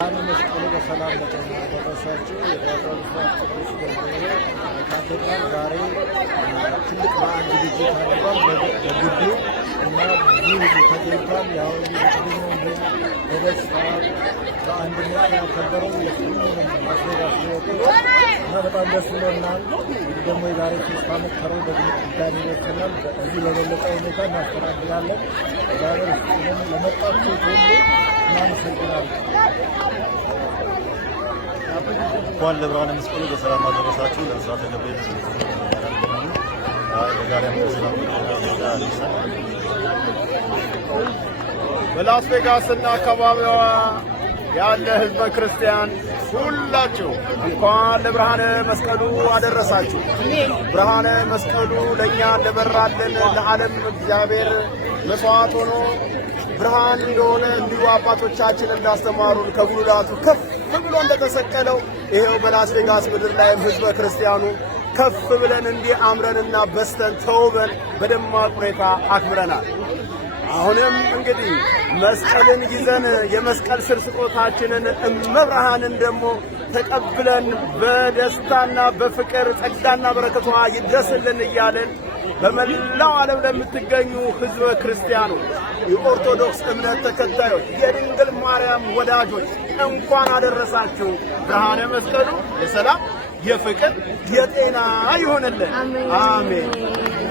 أنا مسؤول السلام عليكم درساتي ودراسات الدكتوراه كاتدرال داري ትልቅ በአንድ ልጅ ታርጓል በግቢው እና ብዙ ተገኝቷል ያው ልጅ በደስታ በአንድነት ያከበረው የሁሉንም ማስረጃዎች እና በጣም ደስ ብሎናል። ደግሞ የዛሬ 3 ዓመት ከረው በድጋሚ ደርሰናል። እዚህ ለበለጠ ሁኔታ እናስተናግዳለን። ዛሬ ለመጣችሁ ሁሉ እናመሰግናለን። እንኳን ለብርሃነ መስቀሉ በሰላም አደረሳችሁ። ለምስራተ ገብርኤል በላስ ቬጋስ እና አካባቢዋ ያለ ህዝበ ክርስቲያን ሁላችሁ እንኳን ለብርሃነ መስቀሉ አደረሳችሁ። ብርሃነ መስቀሉ ለእኛ እንደበራልን ለዓለም እግዚአብሔር መስዋዕት ሆኖ ብርሃን እንደሆነ እንዲሁ አባቶቻችን እንዳስተማሩን ከጉልላቱ ከፍ ብሎ እንደተሰቀለው ይሄው በላስ ቬጋስ ምድር ላይም ህዝበ ክርስቲያኑ ከፍ ብለን እንዲህ አምረንና በስተን ተውበን በደማቅ ሁኔታ አክብረናል። አሁንም እንግዲህ መስቀልን ይዘን የመስቀል ስር ስጦታችንን እመብርሃንን ደግሞ ተቀብለን በደስታና በፍቅር ጸጋና በረከቷ ይድረስልን እያልን በመላው ዓለም ለምትገኙ ህዝበ ክርስቲያኖች የኦርቶዶክስ እምነት ተከታዮች የድንግል ማርያም ወዳጆች እንኳን አደረሳችሁ። ብርሃነ መስቀሉ የሰላም የፍቅር የጤና ይሆንልን። አሜን።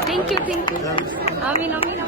ቴንክ ዩ አሜን አሜን።